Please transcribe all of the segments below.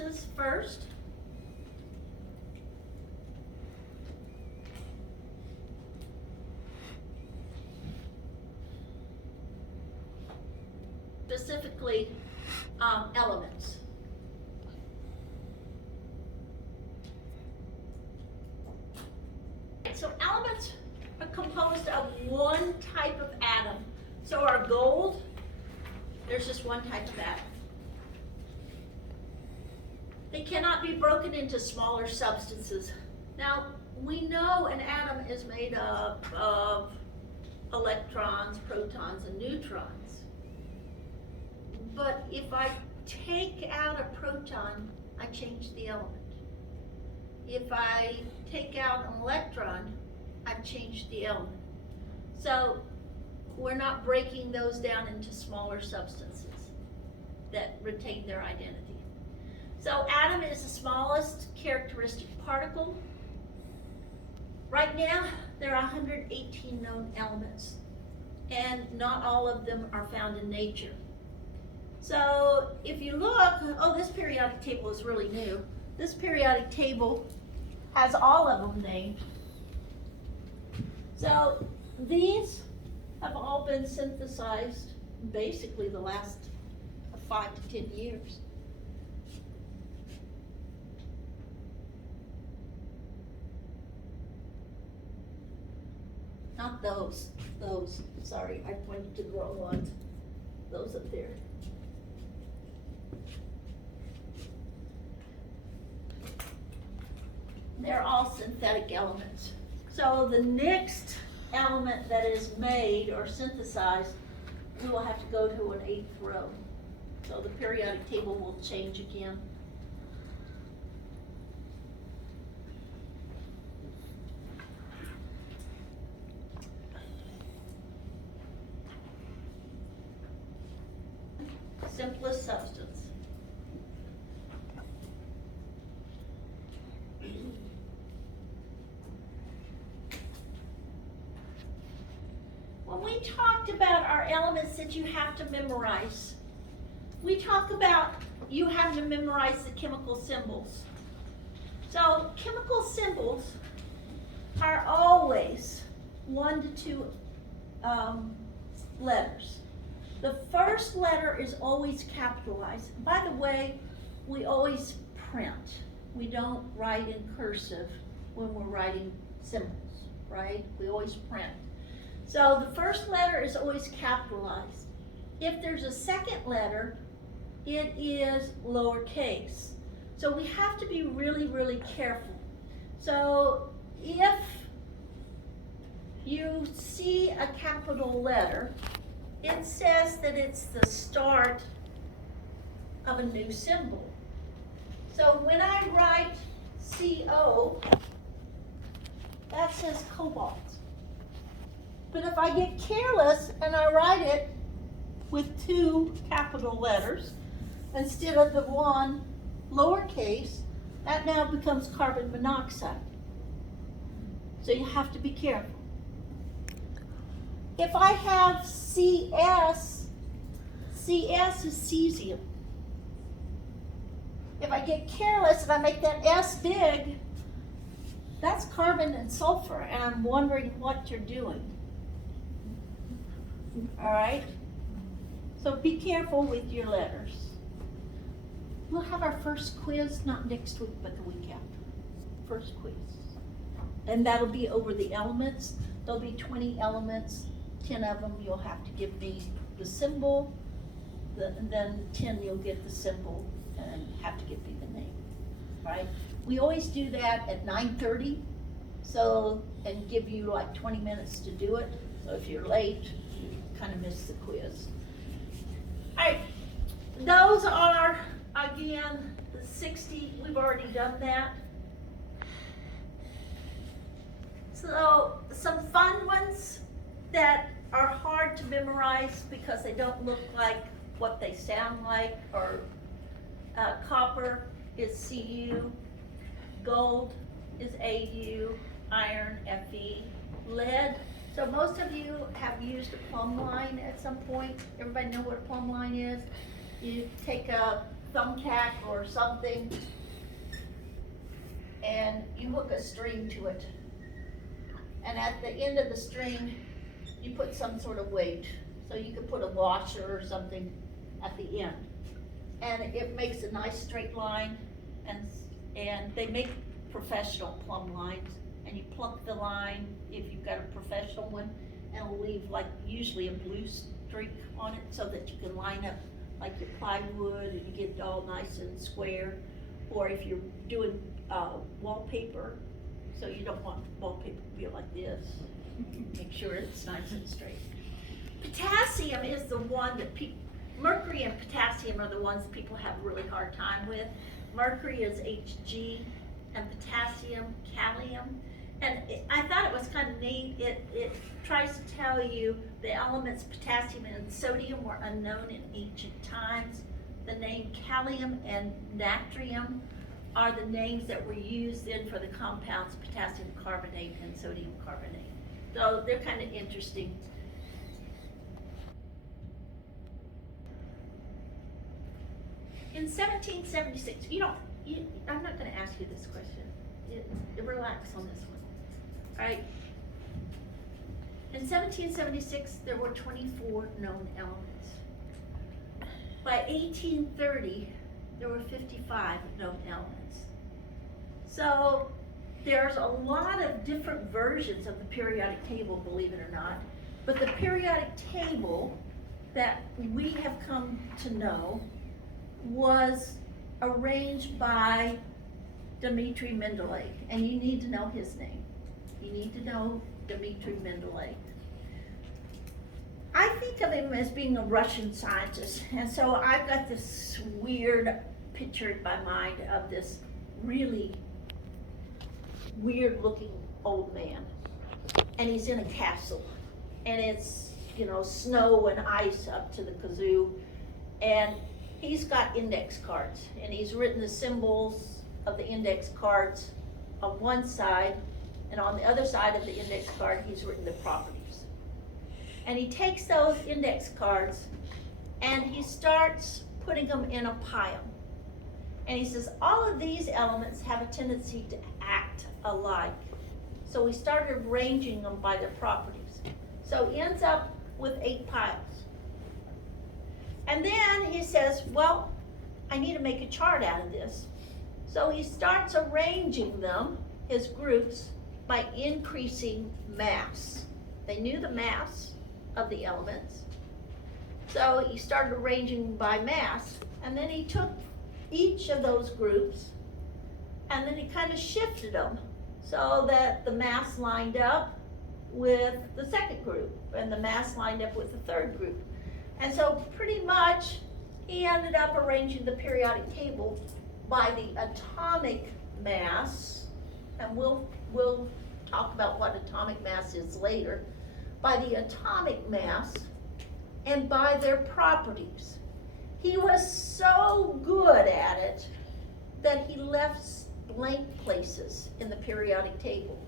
substances first. Specifically, elements. So elements are composed of one type of atom. So our gold, there's just one type of atom. They cannot be broken into smaller substances. Now, we know an atom is made up of electrons, protons, and neutrons. But if I take out a proton, I change the element. If I take out an electron, I've changed the element. So we're not breaking those down into smaller substances that retain their identity. So atom is the smallest characteristic particle. Right now, there are 118 known elements, and not all of them are found in nature. So if you look, oh, this periodic table is really new. This periodic table has all of them named. So these have all been synthesized basically the last 5 to 10 years. Not those, sorry, I pointed to the wrong ones. Those up there. They're all synthetic elements. So the next element that is made or synthesized, we will have to go to an 8th row. So the periodic table will change again. Simplest substance. When we talked about our elements that you have to memorize, we talk about you have to memorize the chemical symbols. So chemical symbols are always 1 to 2 letters. The first letter is always capitalized. By the way, we always print. We don't write in cursive when we're writing symbols, right? We always print. So the first letter is always capitalized. If there's a second letter, it is lowercase. So we have to be really, really careful. So if you see a capital letter, it says that it's the start of a new symbol. So when I write CO, that says cobalt. But if I get careless and I write it with 2 capital letters instead of the 1 lowercase, that now becomes carbon monoxide. So you have to be careful. If I have CS, CS is cesium. If I get careless and I make that S big, that's carbon and sulfur, and I'm wondering what you're doing. All right? So be careful with your letters. We'll have our first quiz, not next week, but the week after. First quiz. And that'll be over the elements. There'll be 20 elements. 10 of them you'll have to give me the symbol, and then 10 you'll get the symbol and have to give me the name, right? We always do that at 9:30, so, and give you like 20 minutes to do it. So if you're late, you kind of miss the quiz. All right, those are, again, the 60, we've already done that. So some fun ones that are hard to memorize because they don't look like what they sound like, or copper is Cu, gold is Au, iron, Fe, lead. So most of you have used a plumb line at some point. Everybody know what a plumb line is? You take a thumbtack or something, and you hook a string to it. And at the end of the string, you put some sort of weight. So you could put a washer or something at the end. And it makes a nice straight line, and they make professional plumb lines. And you plump the line if you've got a professional one, and it'll leave like usually a blue streak on it so that you can line up like your plywood and you get it all nice and square. Or if you're doing wallpaper, so you don't want wallpaper to be like this, make sure it's nice and straight. Potassium is the one that mercury and potassium are the ones that people have a really hard time with. Mercury is Hg and potassium, Kalium. And I thought it was kind of neat. It tries to tell you the elements potassium and sodium were unknown in ancient times. The name Kalium and natrium are the names that were used then for the compounds potassium carbonate and sodium carbonate. So they're kind of interesting. In 1776, I'm not going to ask you this question. Relax on this one. All right. In 1776, there were 24 known elements. By 1830, there were 55 known elements. So there's a lot of different versions of the periodic table, believe it or not. But the periodic table that we have come to know was arranged by Dmitri Mendeleev, and you need to know his name. You need to know Dmitri Mendeleev. I think of him as being a Russian scientist, and so I've got this weird picture in my mind of this really weird looking old man, and he's in a castle, and it's, snow and ice up to the kazoo, and he's got index cards, and he's written the symbols of the index cards on one side, and on the other side of the index card, he's written the properties. And he takes those index cards, and he starts putting them in a pile. And he says, all of these elements have a tendency to act alike. So we started arranging them by their properties. So he ends up with 8 piles. And then he says, well, I need to make a chart out of this. So he starts arranging them, his groups, by increasing mass. They knew the mass of the elements. So he started arranging by mass, and then he took each of those groups, and then he kind of shifted them so that the mass lined up with the second group, and the mass lined up with the third group. And so pretty much he ended up arranging the periodic table by the atomic mass, and we'll talk about what atomic mass is later, by the atomic mass and by their properties. He was so good at it that he left blank places in the periodic table.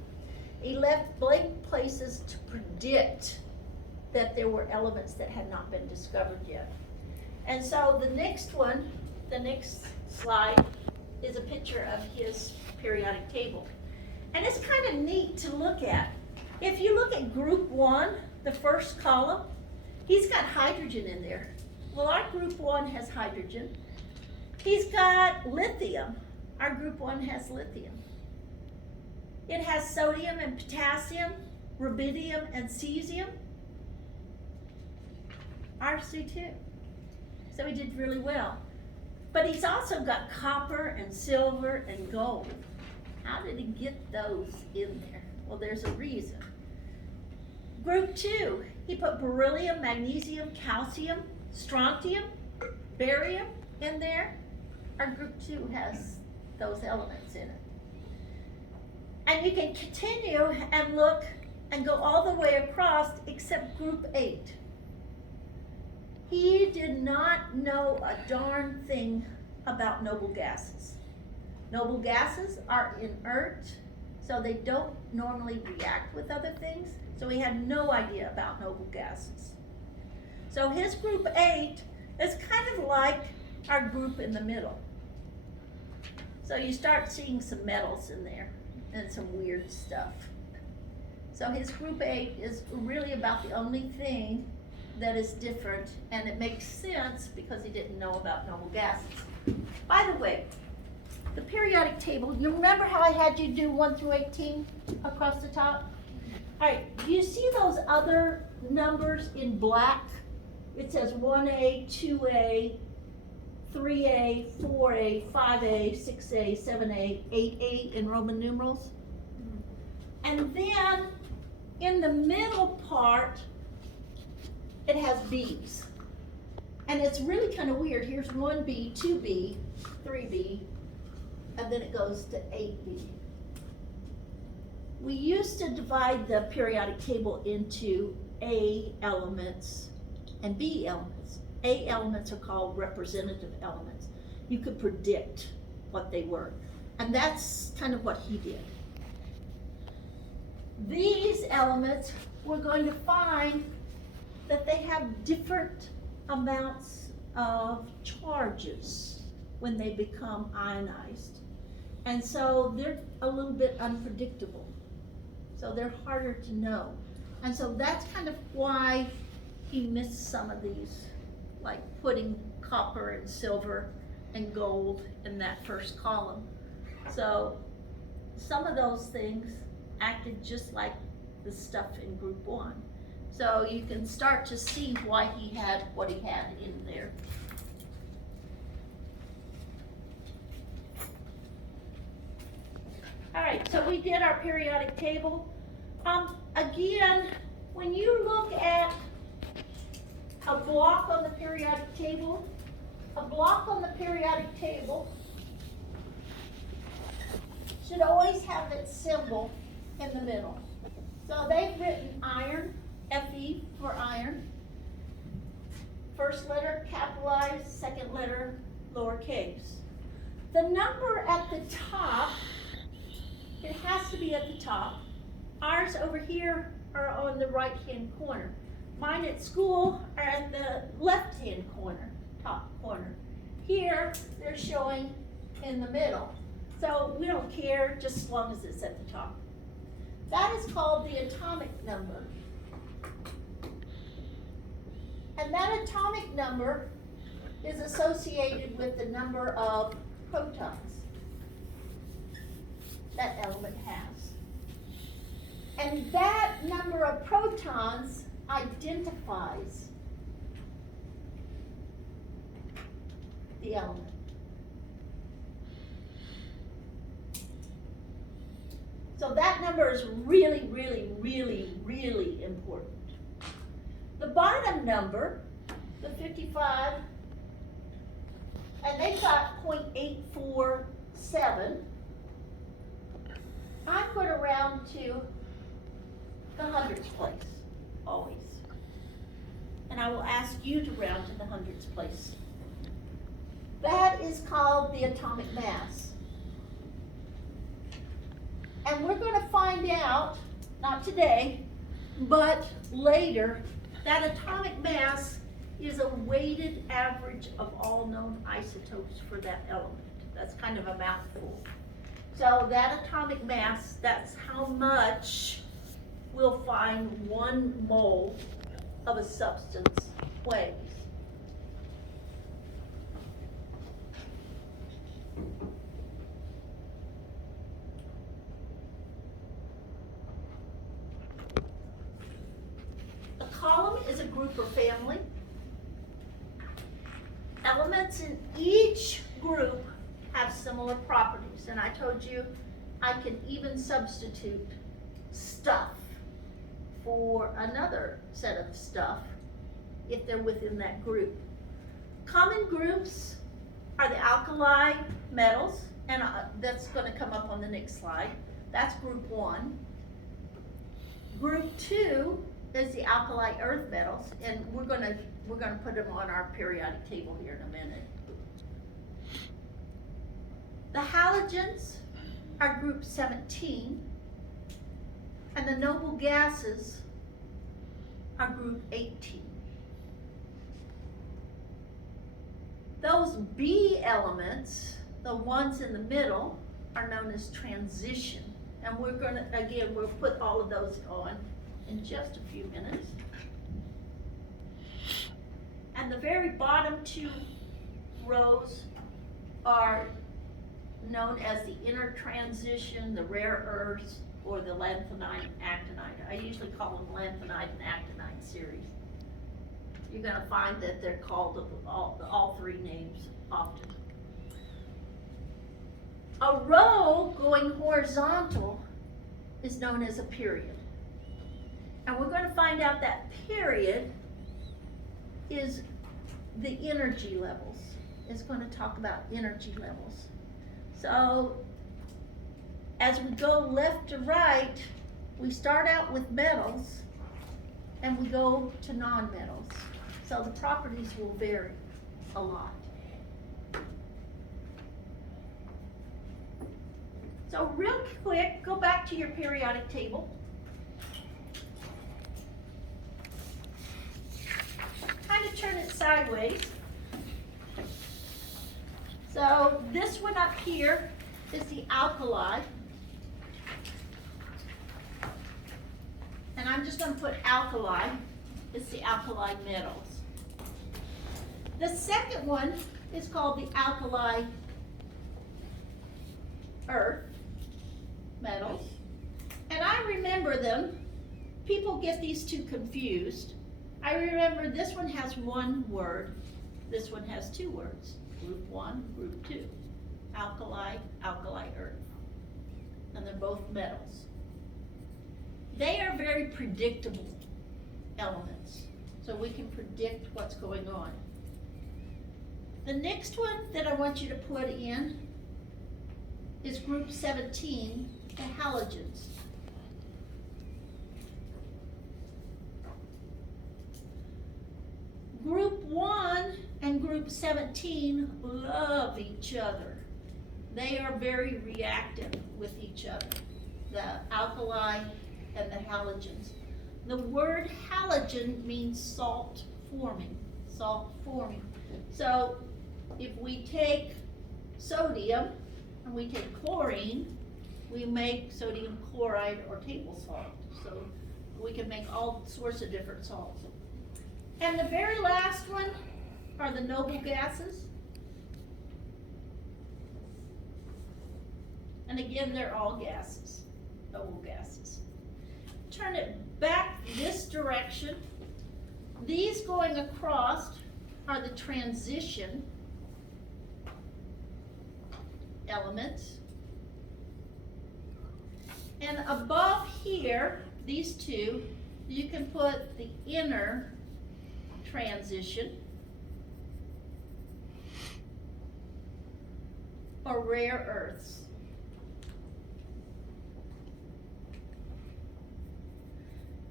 He left blank places to predict that there were elements that had not been discovered yet. And so the next slide is a picture of his periodic table. And it's kind of neat to look at. If you look at group 1, the first column, he's got hydrogen in there. Well, our group 1 has hydrogen. He's got lithium. Our group 1 has lithium. It has sodium and potassium, rubidium and cesium. Ours do too. So he did really well. But he's also got copper and silver and gold. How did he get those in there? Well, there's a reason. Group 2, he put beryllium, magnesium, calcium, strontium, barium in there. Our group 2 has those elements in it. And you can continue and look and go all the way across except group 8. He did not know a darn thing about noble gases. Noble gases are inert, so they don't normally react with other things. So he had no idea about noble gases. So his group 8 is kind of like our group in the middle. So you start seeing some metals in there and some weird stuff. So his group 8 is really about the only thing that is different, and it makes sense because he didn't know about noble gases. By the way, the periodic table, you remember how I had you do 1 through 18 across the top? All right, do you see those other numbers in black? It says 1A, 2A, 3A, 4A, 5A, 6A, 7A, 8A in Roman numerals. And then in the middle part, it has B's. And it's really kind of weird. Here's 1B, 2B, 3B, and then it goes to 8B. We used to divide the periodic table into A elements and B elements. A elements are called representative elements. You could predict what they were. And that's kind of what he did. These elements, we're going to find that they have different amounts of charges when they become ionized. And so they're a little bit unpredictable. So they're harder to know. And so that's kind of why he missed some of these, like putting copper and silver and gold in that first column. So some of those things acted just like the stuff in group 1. So you can start to see why he had what he had in there. All right, so we did our periodic table. Again, when you look at a block on the periodic table, should always have its symbol in the middle. So they've written iron, Fe for iron. First letter capitalized, second letter lowercase. The number at the top, it has to be at the top. Ours over here are on the right-hand corner. Mine at school are at the left-hand corner, top corner. Here, they're showing in the middle. So we don't care just as long as it's at the top. That is called the atomic number. And that atomic number is associated with the number of protons that element has. And that number of protons identifies the element. So that number is really, really, really, really important. The bottom number, the 55, and they've got 0.847. I put around to the hundredths place, always. And I will ask you to round to the hundredths place. That is called the atomic mass. And we're going to find out, not today, but later, that atomic mass is a weighted average of all known isotopes for that element. That's kind of a mouthful. So that atomic mass, that's how much we'll find 1 mole of a substance weighs. A column is a group or family. Elements in each group have similar properties, and I told you I can even substitute stuff for another set of stuff if they're within that group. Common groups are the alkali metals, and that's going to come up on the next slide. That's group 1. Group 2 is the alkali earth metals, and we're going to put them on our periodic table here in a minute. The halogens are group 17, and the noble gases are group 18. Those B elements, the ones in the middle, are known as transition. And we're gonna, again, we'll put all of those on in just a few minutes. And the very bottom two rows are known as the inner transition, the rare earths, or the lanthanide and actinide. I usually call them lanthanide and actinide series. You're gonna find that they're called all three names often. A row going horizontal is known as a period. And we're going to find out that period is the energy levels. It's going to talk about energy levels. So as we go left to right, we start out with metals and we go to non-metals. So the properties will vary a lot. So real quick, go back to your periodic table. Kind of turn it sideways. So this one up here is the alkali. And I'm just going to put alkali. It's the alkali metals. The second one is called the alkali earth metals. And I remember them. People get these two confused. I remember this one has one word. This one has two words. Group 1, group 2. Alkali, alkali earth. And they're both metals. They are very predictable elements. So we can predict what's going on. The next one that I want you to put in is group 17, the halogens. Group 1 and group 17 love each other. They are very reactive with each other, the alkali and the halogens. The word halogen means salt forming, salt forming. So if we take sodium and we take chlorine, we make sodium chloride or table salt. So we can make all sorts of different salts. And the very last one are the noble gases. And again, they're all gases, noble gases. Turn it back this direction. These going across are the transition elements. And above here, these two, you can put the inner transition or rare earths.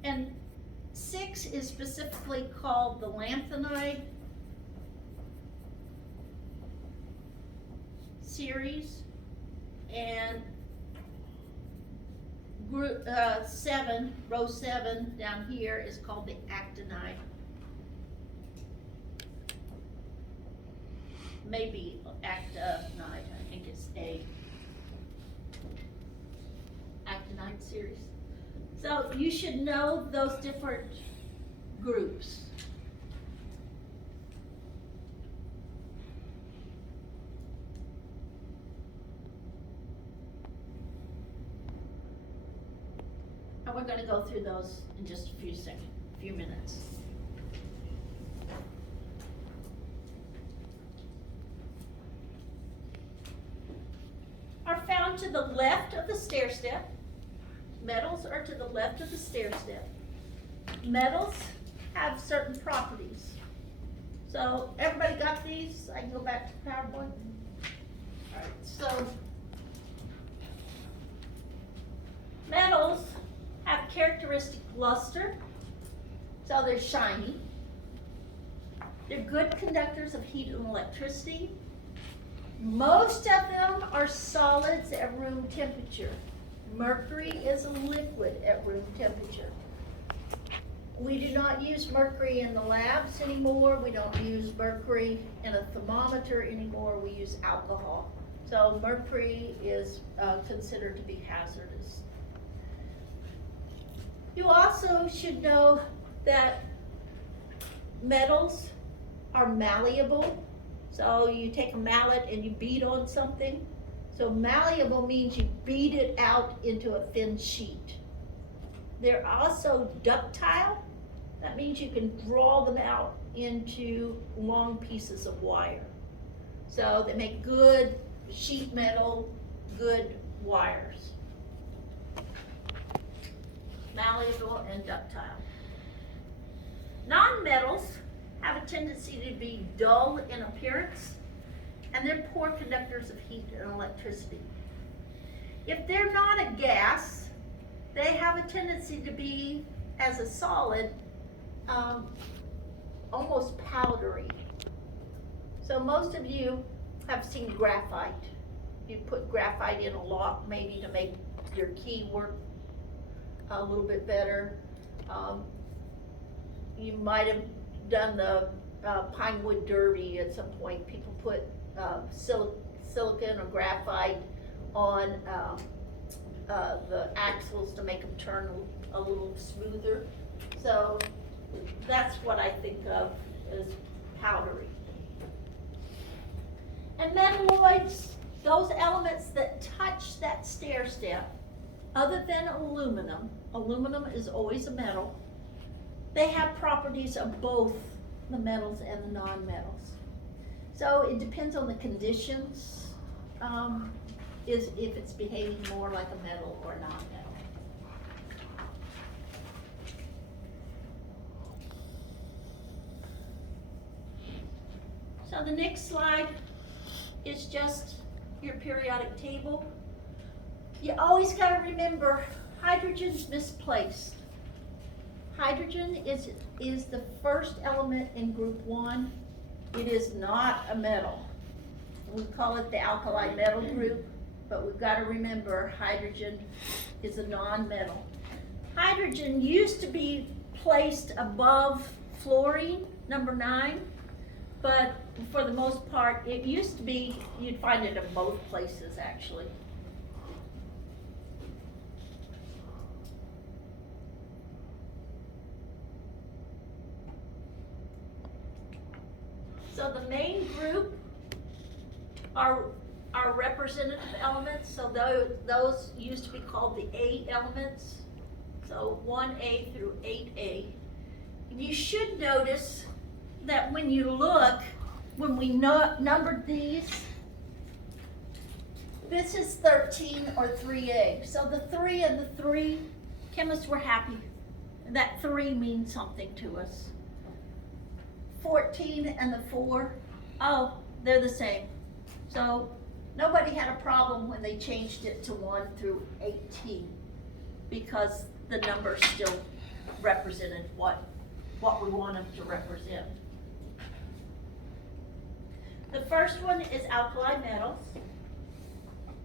And 6 is specifically called the lanthanide series, and group 7, row 7 down here is called the actinide. Maybe actinide, I think it's A. Actinide series. So you should know those different groups. And we're going to go through those in just a few minutes. Are found to the left of the stair step. Metals are to the left of the stair step. Metals have certain properties. So everybody got these? I can go back to PowerPoint. All right, so metals have characteristic luster, so they're shiny. They're good conductors of heat and electricity. Most of them are solids at room temperature. Mercury is a liquid at room temperature. We do not use mercury in the labs anymore. We don't use mercury in a thermometer anymore. We use alcohol. So mercury is considered to be hazardous. You also should know that metals are malleable. So you take a mallet and you beat on something. So malleable means you beat it out into a thin sheet. They're also ductile. That means you can draw them out into long pieces of wire. So they make good sheet metal, good wires. Malleable and ductile. Non-metals have a tendency to be dull in appearance, and they're poor conductors of heat and electricity. If they're not a gas, they have a tendency to be, as a solid, almost powdery. So most of you have seen graphite. You put graphite in a lot, maybe to make your key work a little bit better. You might have done the Pinewood Derby at some point. People put silicon or graphite on the axles to make them turn a little smoother. So that's what I think of as powdery. And metalloids, those elements that touch that stair step, other than aluminum, aluminum is always a metal, they have properties of both the metals and the non-metals. So it depends on the conditions, if it's behaving more like a metal or non-metal. So the next slide is just your periodic table. You always got to remember, hydrogen's misplaced. Hydrogen is the first element in group 1. It is not a metal. We call it the alkali metal group, but we've got to remember hydrogen is a non-metal. Hydrogen used to be placed above fluorine, number 9, but for the most part, it used to be, you'd find it in both places actually. So the main group are representative elements. So those used to be called the A elements. So 1A through 8A. You should notice that when you look, when we numbered these, this is 13 or 3A. So the 3 and the 3, chemists were happy. That 3 means something to us. 14 and the 4, oh, they're the same. So nobody had a problem when they changed it to 1 through 18 because the numbers still represented what we want them to represent. The first one is alkali metals.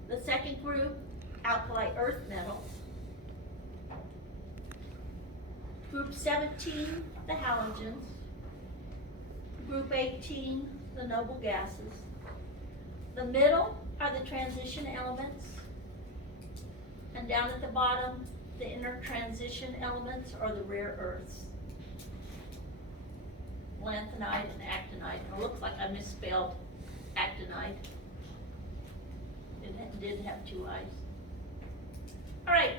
The second group, alkali earth metals. Group 17, the halogens. Group 18, the noble gases. The middle are the transition elements. And down at the bottom, the inner transition elements are the rare earths. Lanthanide and actinide. It looks like I misspelled actinide. It did have 2 eyes. All right,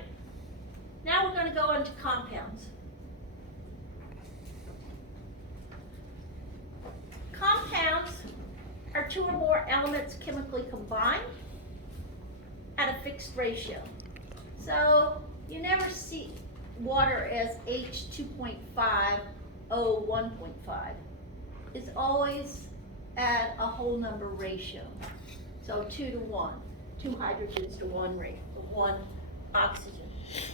now we're going to go on to compounds. Compounds are 2 or more elements chemically combined at a fixed ratio. So you never see water as H2.5, O 1.5. It's always at a whole number ratio. So 2 to 1, 2 hydrogens to 1 oxygen.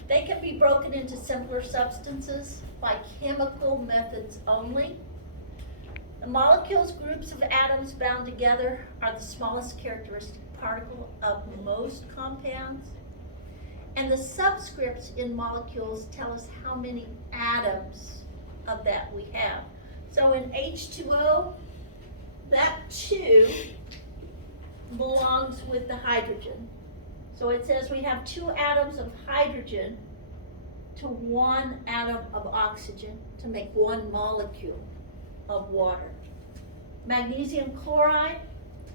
They can be broken into simpler substances by chemical methods only. The molecules, groups of atoms bound together, are the smallest characteristic particle of most compounds. And the subscripts in molecules tell us how many atoms of that we have. So in H2O, that 2 belongs with the hydrogen. So it says we have 2 atoms of hydrogen to 1 atom of oxygen to make 1 molecule of water. Magnesium chloride,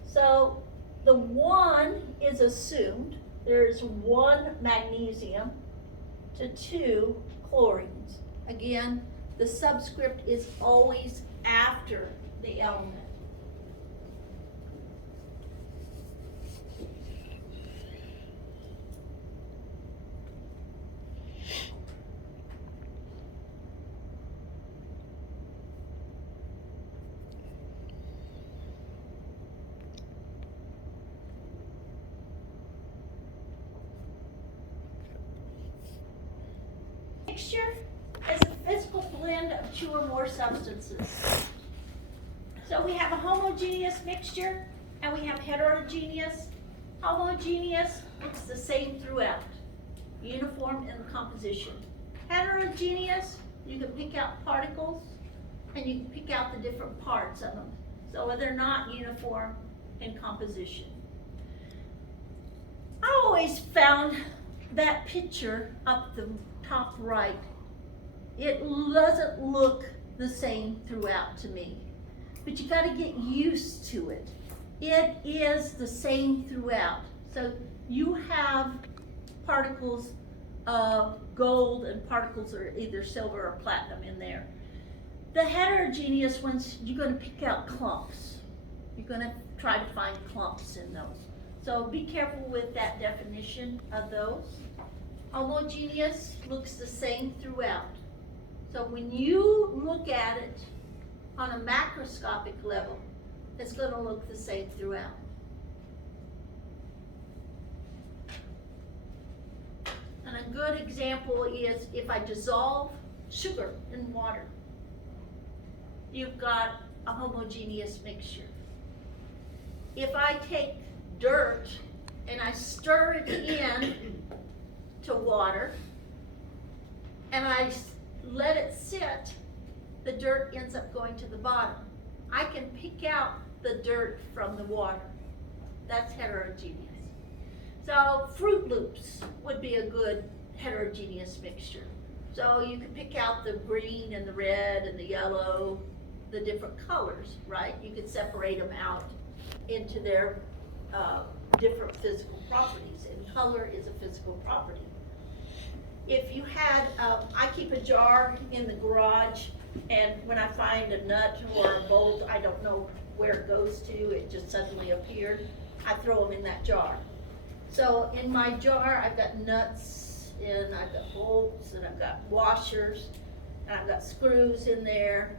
so the 1 is assumed. There's 1 magnesium to 2 chlorines. Again, the subscript is always after the element. Mixture is a physical blend of 2 or more substances. So we have a homogeneous mixture and we have heterogeneous. Homogeneous looks the same throughout, uniform in composition. Heterogeneous, you can pick out particles and you can pick out the different parts of them. So they're not uniform in composition. I always found that picture up the top right, it doesn't look the same throughout to me, but you got to get used to it. It is the same throughout. So you have particles of gold and particles of either silver or platinum in there. The heterogeneous ones, you're going to pick out clumps. You're going to try to find clumps in those. So be careful with that definition of those. Homogeneous looks the same throughout. So when you look at it on a macroscopic level, it's going to look the same throughout. And a good example is if I dissolve sugar in water, you've got a homogeneous mixture. If I take dirt and I stir it in to water and I let it sit, the dirt ends up going to the bottom. I can pick out the dirt from the water. That's heterogeneous. So Fruit Loops would be a good heterogeneous mixture. So you can pick out the green and the red and the yellow, the different colors, right? You could separate them out into their different physical properties, and color is a physical property. If you had, I keep a jar in the garage, and when I find a nut or a bolt, I don't know where it goes to, it just suddenly appeared, I throw them in that jar. So in my jar, I've got nuts, and I've got bolts, and I've got washers, and I've got screws in there.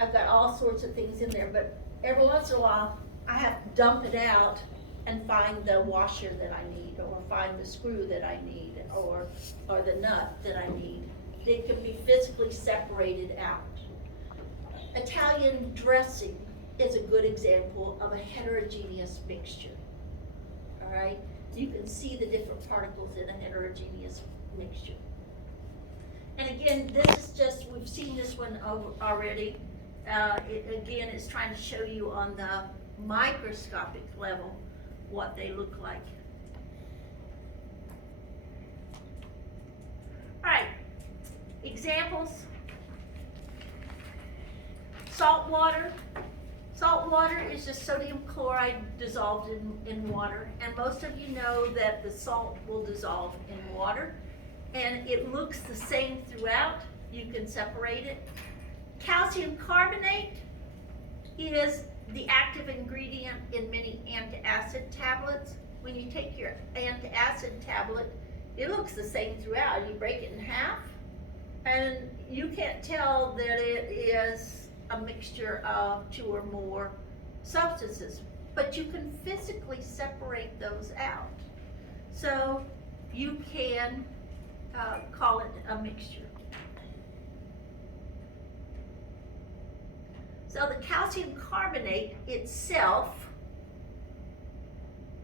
I've got all sorts of things in there, but every once in a while, I have to dump it out and find the washer that I need, or find the screw that I need, or the nut that I need. They can be physically separated out. Italian dressing is a good example of a heterogeneous mixture. All right, you can see the different particles in a heterogeneous mixture. And again, this is just, we've seen this one already. Again, it's trying to show you on the microscopic level what they look like. All right, examples. Salt water. Salt water is just sodium chloride dissolved in water, and most of you know that the salt will dissolve in water, and it looks the same throughout. You can separate it. Calcium carbonate is the active ingredient in many antacid tablets. When you take your antacid tablet, it looks the same throughout. You break it in half, and you can't tell that it is a mixture of 2 or more substances, but you can physically separate those out. So you can call it a mixture. So the calcium carbonate itself,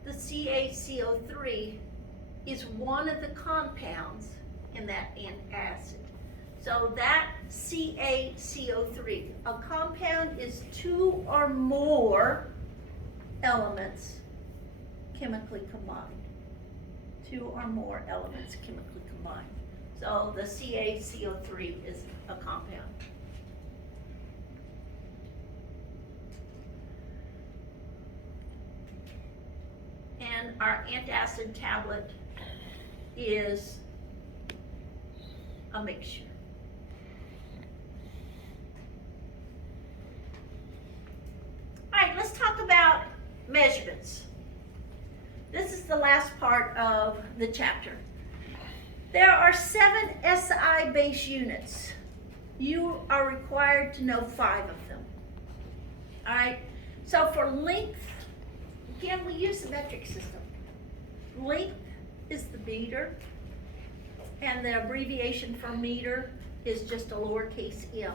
the CaCO3, is one of the compounds in that antacid. So that CaCO3, a compound is two or more elements chemically combined. Two or more elements chemically combined. So the CaCO3 is a compound. And our antacid tablet is a mixture. All right, let's talk about measurements. This is the last part of the chapter. There are 7 SI base units. You are required to know 5 of them. All right, so for length, again, we use the metric system. Length is the meter, and the abbreviation for meter is just a lowercase m.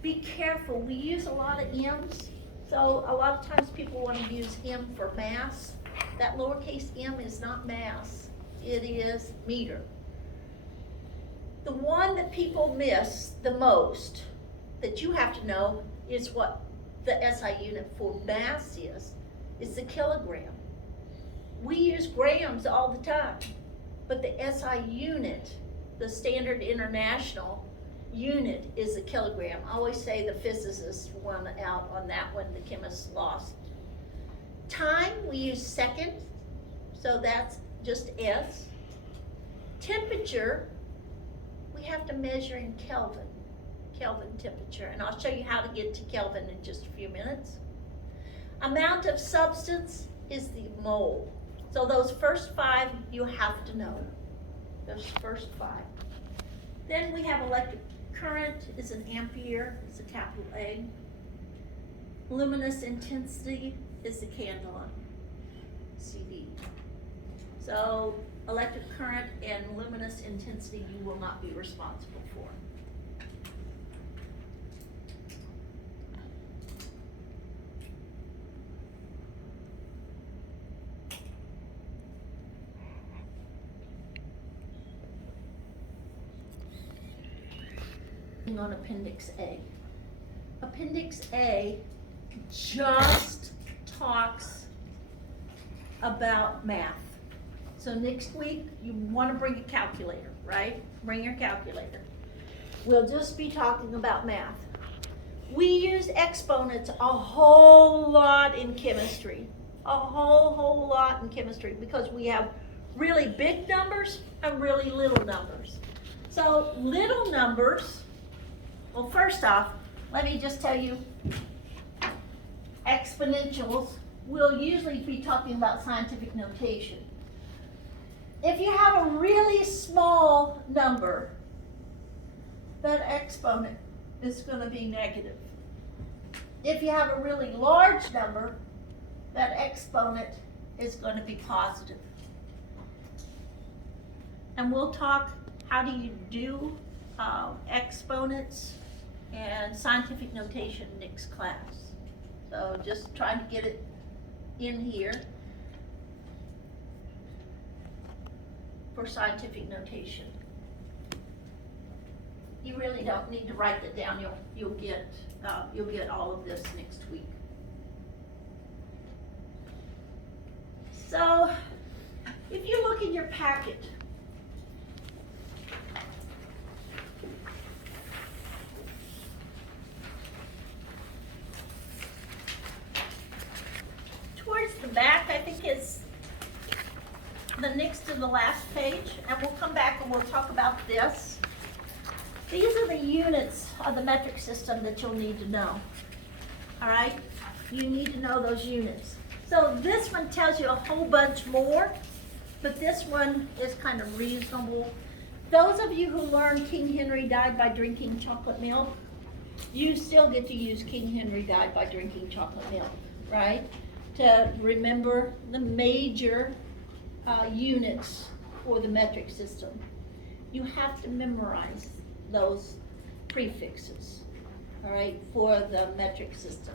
Be careful, we use a lot of m's, so a lot of times people want to use m for mass. That lowercase m is not mass, it is meter. The one that people miss the most, that you have to know, is what the SI unit for mass is. It's the kilogram. We use grams all the time, but the SI unit, the standard international unit, is the kilogram. I always say the physicists won out on that one, the chemists lost. Time, we use seconds, so that's just S. Temperature, we have to measure in Kelvin, Kelvin temperature, and I'll show you how to get to Kelvin in just a few minutes. Amount of substance is the mole. So those first 5 you have to know, those first 5. Then we have electric current is an ampere, it's a capital A. Luminous intensity is the candela, CD. So electric current and luminous intensity you will not be responsible for. On Appendix A. Appendix A just talks about math. So next week, you want to bring a calculator, right? Bring your calculator. We'll just be talking about math. We use exponents a whole lot in chemistry. A whole lot in chemistry because we have really big numbers and really little numbers. So little numbers, well, first off, let me just tell you, exponentials, we'll usually be talking about scientific notation. If you have a really small number, that exponent is going to be negative. If you have a really large number, that exponent is going to be positive. And we'll talk how do you do exponents and scientific notation next class. So just trying to get it in here for scientific notation. You really don't need to write that down. You'll get all of this next week. So if you look in your packet, towards the back, I think is the next to the last page, and we'll come back and we'll talk about this. These are the units of the metric system that you'll need to know. All right? You need to know those units. So this one tells you a whole bunch more, but this one is kind of reasonable. Those of you who learned King Henry died by drinking chocolate milk, you still get to use King Henry died by drinking chocolate milk, right? To remember the major units for the metric system. You have to memorize those prefixes, all right, for the metric system.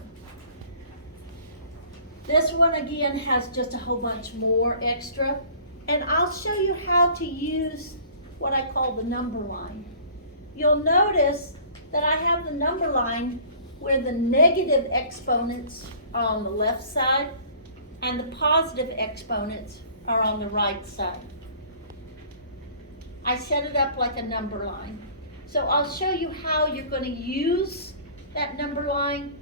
This one again has just a whole bunch more extra, and I'll show you how to use what I call the number line. you'll notice that I have the number line where the negative exponents are on the left side and the positive exponents are on the right side. I set it up like a number line. So I'll show you how you're going to use that number line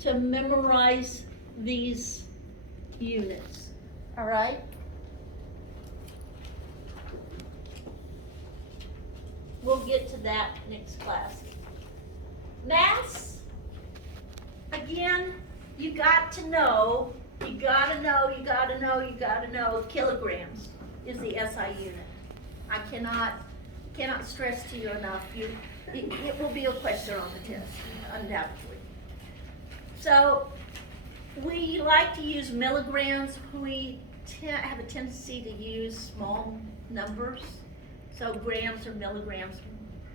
to memorize these units. All right? We'll get to that next class. Mass, again, you got to know, kilograms is the SI unit. I cannot stress to you enough. It will be a question on the test, undoubtedly. So we like to use milligrams. We have a tendency to use small numbers, so grams or milligrams.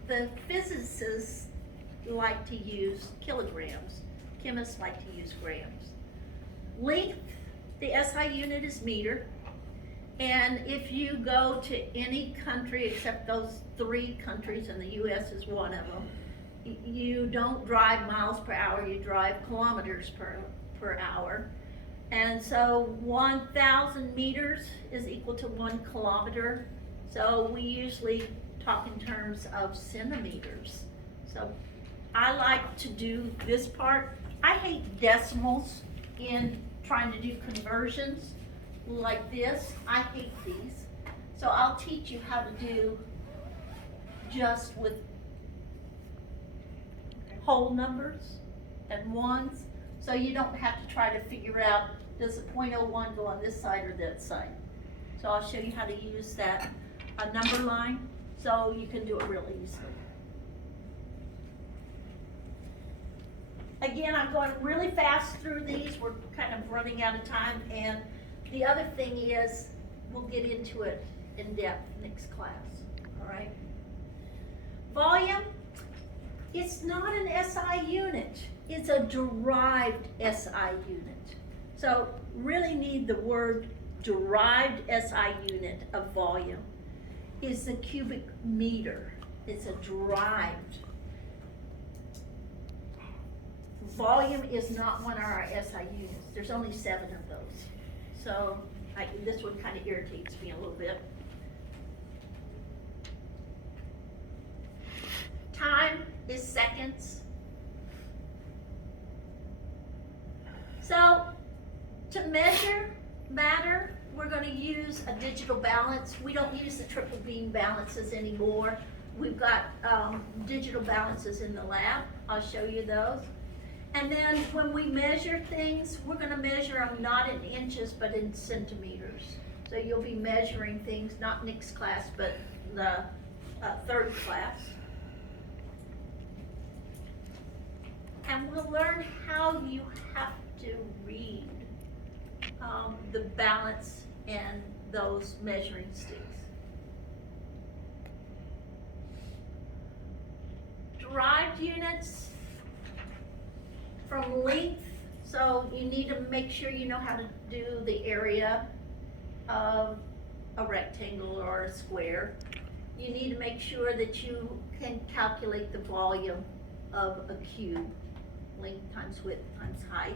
The physicists like to use kilograms. Chemists like to use grams. Length, the SI unit is meter. And if you go to any country except those 3 countries, and the US is one of them, you don't drive miles per hour, you drive kilometers per hour. And so 1,000 meters is equal to 1 kilometer. So we usually talk in terms of centimeters. So I like to do this part. I hate decimals in trying to do conversions like this. I hate these. So I'll teach you how to do just with whole numbers and ones, so you don't have to try to figure out, does the .01 go on this side or that side? So I'll show you how to use that number line so you can do it really easily. Again, I'm going really fast through these. We're kind of running out of time, and the other thing is, we'll get into it in depth next class, all right? Volume, it's not an SI unit. It's a derived SI unit. So really need the word derived SI unit of volume is the cubic meter. It's a derived. Volume is not one of our SI units. There's only 7 of those. So this one kind of irritates me a little bit. Time is seconds. So to measure matter, we're going to use a digital balance. We don't use the triple beam balances anymore. We've got digital balances in the lab. I'll show you those. And then when we measure things, we're going to measure them not in inches, but in centimeters. So you'll be measuring things, not next class, but the 3rd class. And we'll learn how you have to read the balance and those measuring sticks. Derived units from length, so you need to make sure you know how to do the area of a rectangle or a square. You need to make sure that you can calculate the volume of a cube, length times width times height.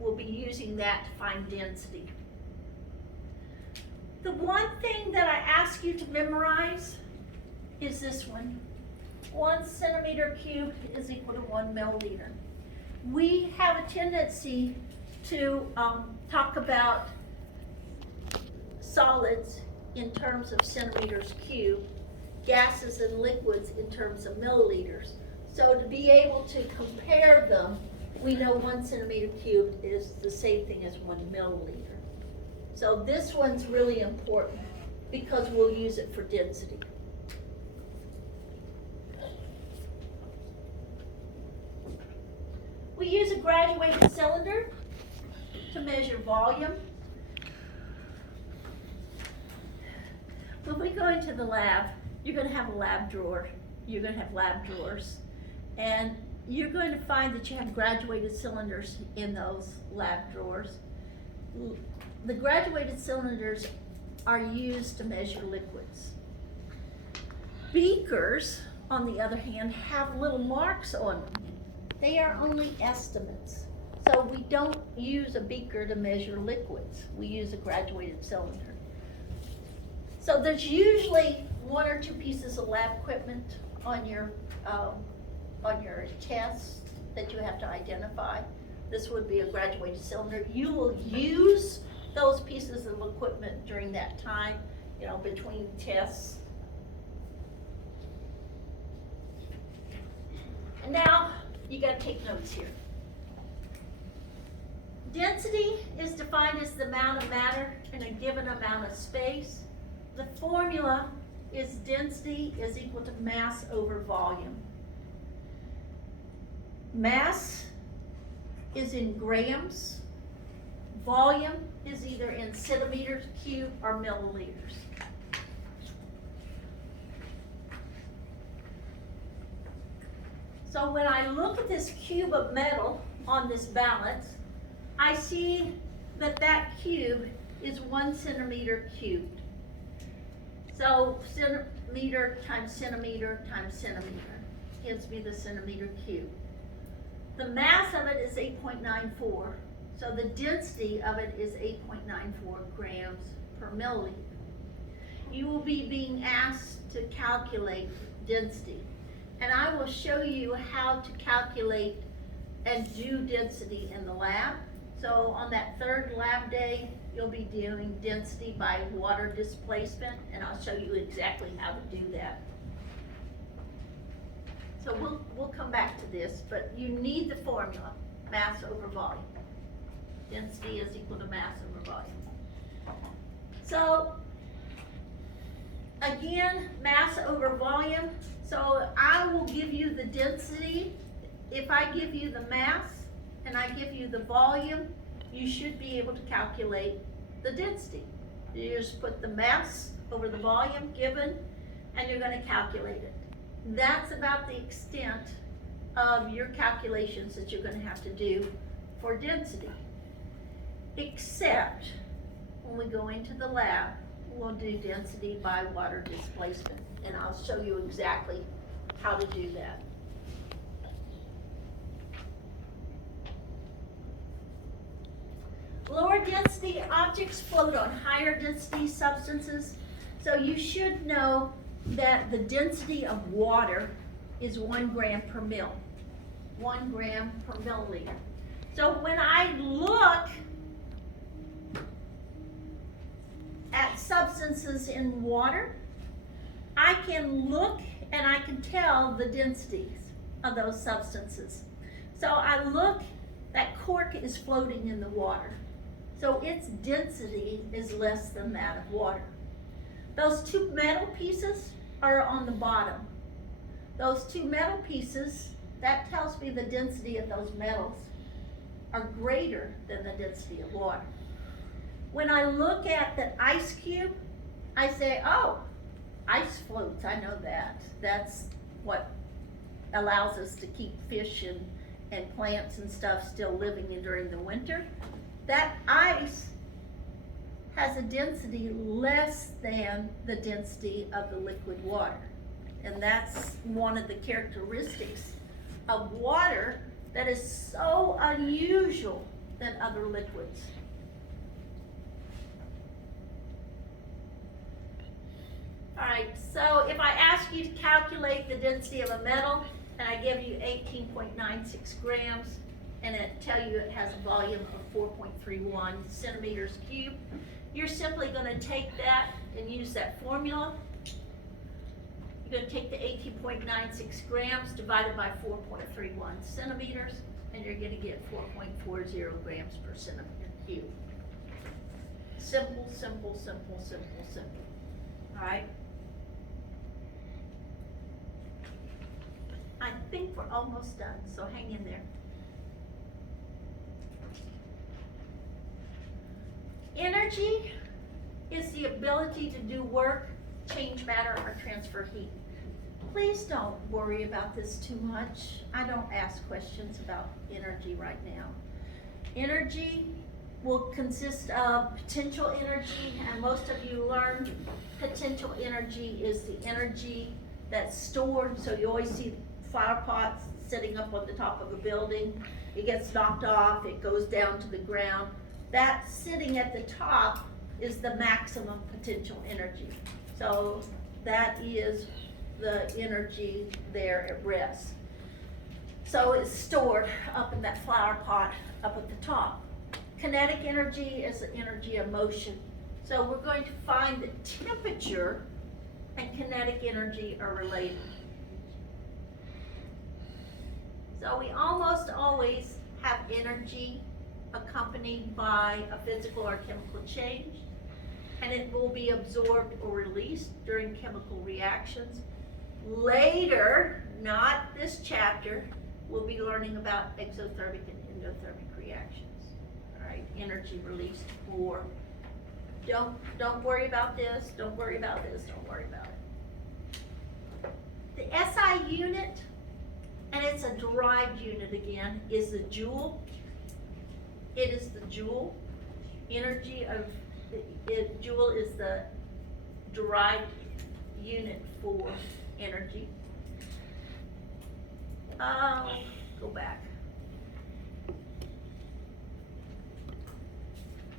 We'll be using that to find density. The one thing that I ask you to memorize is this one. 1 centimeter cubed is equal to 1 milliliter. We have a tendency to talk about solids in terms of centimeters cubed, gases and liquids in terms of milliliters. So to be able to compare them, we know 1 centimeter cubed is the same thing as 1 milliliter. So this one's really important because we'll use it for density. We use a graduated cylinder to measure volume. When we go into the lab, you're going to have a lab drawer. You're going to have lab drawers. And you're going to find that you have graduated cylinders in those lab drawers. The graduated cylinders are used to measure liquids. beakers, on the other hand, have little marks on them. They are only estimates. So we don't use a beaker to measure liquids. We use a graduated cylinder. So there's usually 1 or 2 pieces of lab equipment on your test that you have to identify. This would be a graduated cylinder. You will use those pieces of equipment during that time, between tests. And now, you gotta take notes here. Density is defined as the amount of matter in a given amount of space. The formula is density is equal to mass over volume. Mass is in grams. Volume is either in centimeters cubed or milliliters. So when I look at this cube of metal on this balance, I see that that cube is 1 centimeter cubed. So centimeter times centimeter times centimeter gives me the centimeter cube. The mass of it is 8.94, so the density of it is 8.94 grams per milliliter. You will be being asked to calculate density, and I will show you how to calculate and do density in the lab. So on that 3rd lab day, you'll be doing density by water displacement, and I'll show you exactly how to do that. So we'll come back to this, but you need the formula, mass over volume. Density is equal to mass over volume. So again, mass over volume. So I will give you the density. If I give you the mass and I give you the volume, you should be able to calculate the density. You just put the mass over the volume given, and you're going to calculate it. That's about the extent of your calculations that you're going to have to do for density. Except when we go into the lab, we'll do density by water displacement, and I'll show you exactly how to do that. Lower density objects float on higher density substances, so you should know that the density of water is 1 gram per mil, 1 gram per milliliter. So when I look at substances in water, I can look and I can tell the densities of those substances. So I look, that cork is floating in the water. So its density is less than that of water. Those 2 metal pieces are on the bottom. Those 2 metal pieces, that tells me the density of those metals are greater than the density of water. When I look at the ice cube, I say, oh, ice floats, I know that. That's what allows us to keep fish and plants and stuff still living in during the winter. That ice has a density less than the density of the liquid water. And that's one of the characteristics of water that is so unusual than other liquids. All right, so if I ask you to calculate the density of a metal, and I give you 18.96 grams, and it tell you it has a volume of 4.31 centimeters cubed, you're simply going to take that and use that formula. You're going to take the 18.96 grams divided by 4.31 centimeters, and you're going to get 4.40 grams per centimeter cubed. Simple, simple, simple, simple, simple. All right? I think we're almost done, so hang in there. Energy is the ability to do work, change matter, or transfer heat. Please don't worry about this too much. I don't ask questions about energy right now. Energy will consist of potential energy, and most of you learned potential energy is the energy that's stored, so you always see flower pots sitting up on the top of a building. It gets knocked off, it goes down to the ground. That sitting at the top is the maximum potential energy. So that is the energy there at rest. So it's stored up in that flower pot up at the top. Kinetic energy is the energy of motion. So we're going to find that temperature and kinetic energy are related. So we almost always have energy accompanied by a physical or chemical change, and it will be absorbed or released during chemical reactions. Later, not this chapter, we'll be learning about exothermic and endothermic reactions. All right, energy released for. Don't worry about this, don't worry about this, don't worry about it. The SI unit, and it's a derived unit again, is the joule. It is the joule. Energy of, joule is the derived unit for energy. Go back.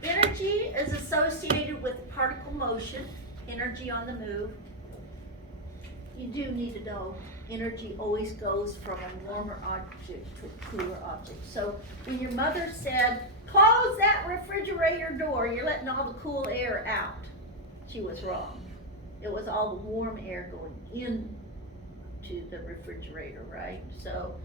Energy is associated with particle motion, energy on the move. You do need to know energy always goes from a warmer object to a cooler object. So when your mother said, close that refrigerator door, you're letting all the cool air out, she was wrong. It was all the warm air going into the refrigerator, right? So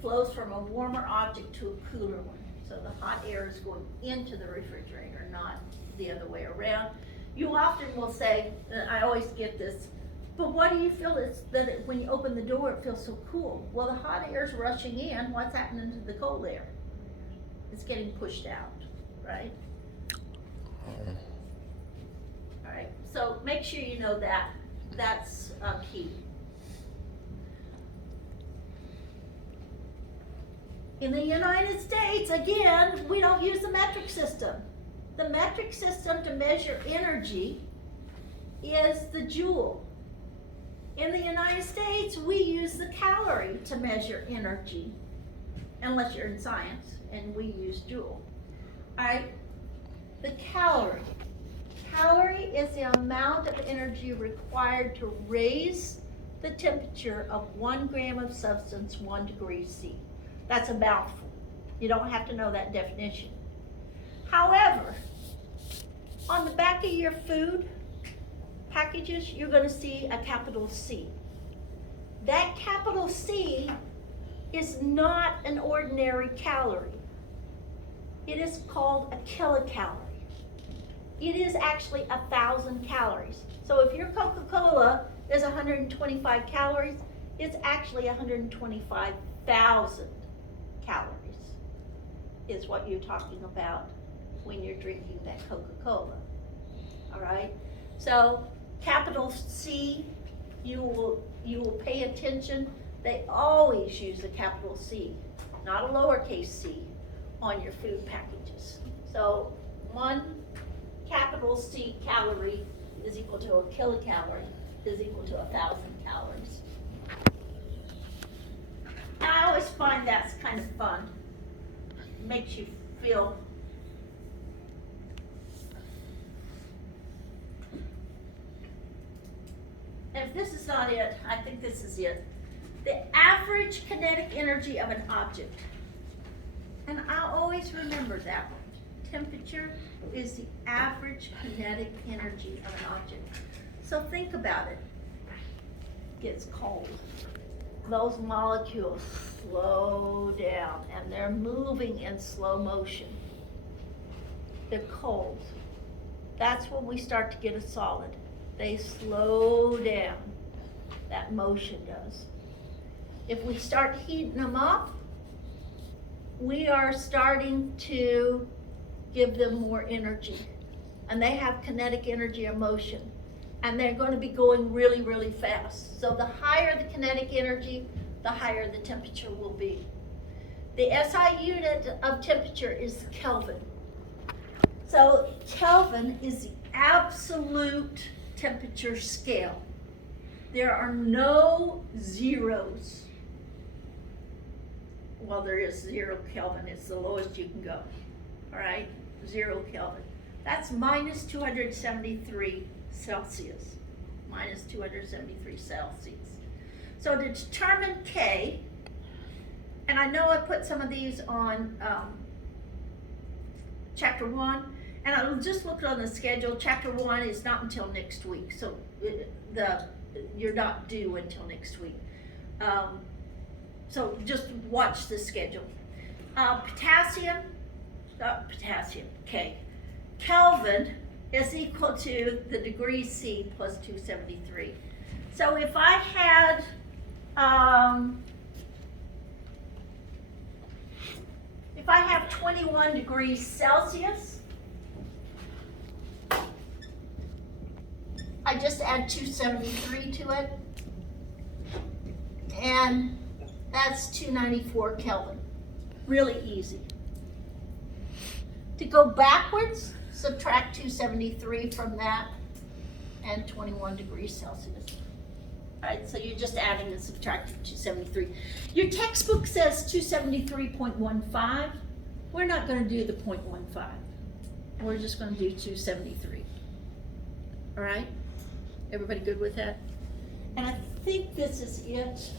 flows from a warmer object to a cooler one. So the hot air is going into the refrigerator, not the other way around. You often will say, and I always get this, but why do you feel when you open the door it feels so cool? Well, the hot air is rushing in. What's happening to the cold air? It's getting pushed out, right? All right, so make sure you know that. That's key. In the United States, again, we don't use the metric system. The metric system to measure energy is the joule. In the United States, we use the calorie to measure energy, unless you're in science, and we use joule. All right, the calorie. Calorie is the amount of energy required to raise the temperature of 1 gram of substance 1 degree C. That's a mouthful. You don't have to know that definition. However, on the back of your food packages, you're going to see a capital C. That capital C is not an ordinary calorie. It is called a kilocalorie. It is actually 1,000 calories. So if your Coca-Cola is 125 calories, it's actually 125,000 calories is what you're talking about when you're drinking that Coca-Cola. All right? So capital C, you will pay attention. They always use a capital C, not a lowercase c, on your food packages. So 1 capital C calorie is equal to a kilocalorie is equal to 1,000 calories. I always find that's kind of fun. Makes you feel if this is not it, I think this is it. The average kinetic energy of an object. And I'll always remember that one. Temperature is the average kinetic energy of an object. So think about it. It gets cold. Those molecules slow down and they're moving in slow motion. They're cold. That's when we start to get a solid. They slow down. That motion does. If we start heating them up, we are starting to give them more energy. And they have kinetic energy or motion. And they're going to be going really, really fast. So the higher the kinetic energy, the higher the temperature will be. The SI unit of temperature is Kelvin. So Kelvin is the absolute temperature scale. there are no zeros. Well, there is 0 Kelvin, it's the lowest you can go, all right? 0 Kelvin. That's minus 273 Celsius, minus 273 Celsius. So to determine K, and I know I put some of these on chapter 1, and I'll just look on the schedule. Chapter 1 is not until next week, so you're not due until next week. So just watch the schedule. Potassium, K. Kelvin is equal to the degree C plus 273. So if I had, if I have 21 degrees Celsius, I just add 273 to it, and that's 294 Kelvin. Really easy. To go backwards, subtract 273 from that, and 21 degrees Celsius. All right, so you're just adding and subtracting 273. Your textbook says 273.15. We're not going to do the 0.15. We're just going to do 273. All right? Everybody good with that? And I think this is it.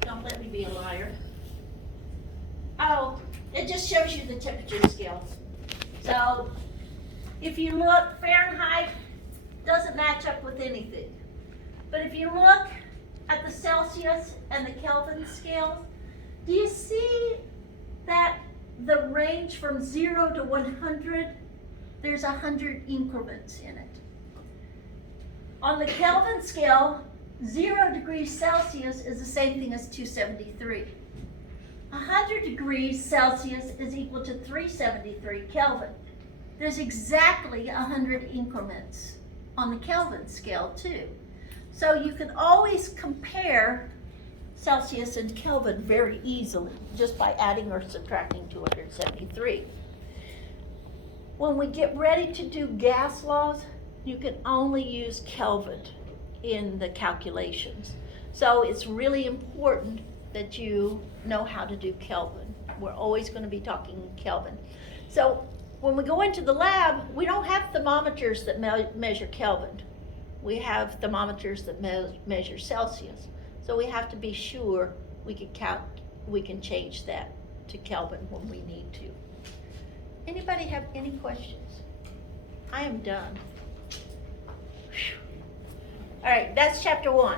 Don't let me be a liar. Oh, it just shows you the temperature scales. So if you look, Fahrenheit doesn't match up with anything. But if you look at the Celsius and the Kelvin scales, do you see that the range from 0 to 100, there's 100 increments in it. On the Kelvin scale, 0 degrees Celsius is the same thing as 273. 100 degrees Celsius is equal to 373 Kelvin. There's exactly 100 increments on the Kelvin scale too. So you can always compare Celsius and Kelvin very easily just by adding or subtracting 273. When we get ready to do gas laws, you can only use Kelvin in the calculations. So it's really important that you know how to do Kelvin. We're always going to be talking Kelvin. So when we go into the lab, we don't have thermometers that measure Kelvin. We have thermometers that measure Celsius. So we have to be sure we can change that to Kelvin when we need to. Anybody have any questions? I am done. Whew. All right, that's chapter 1.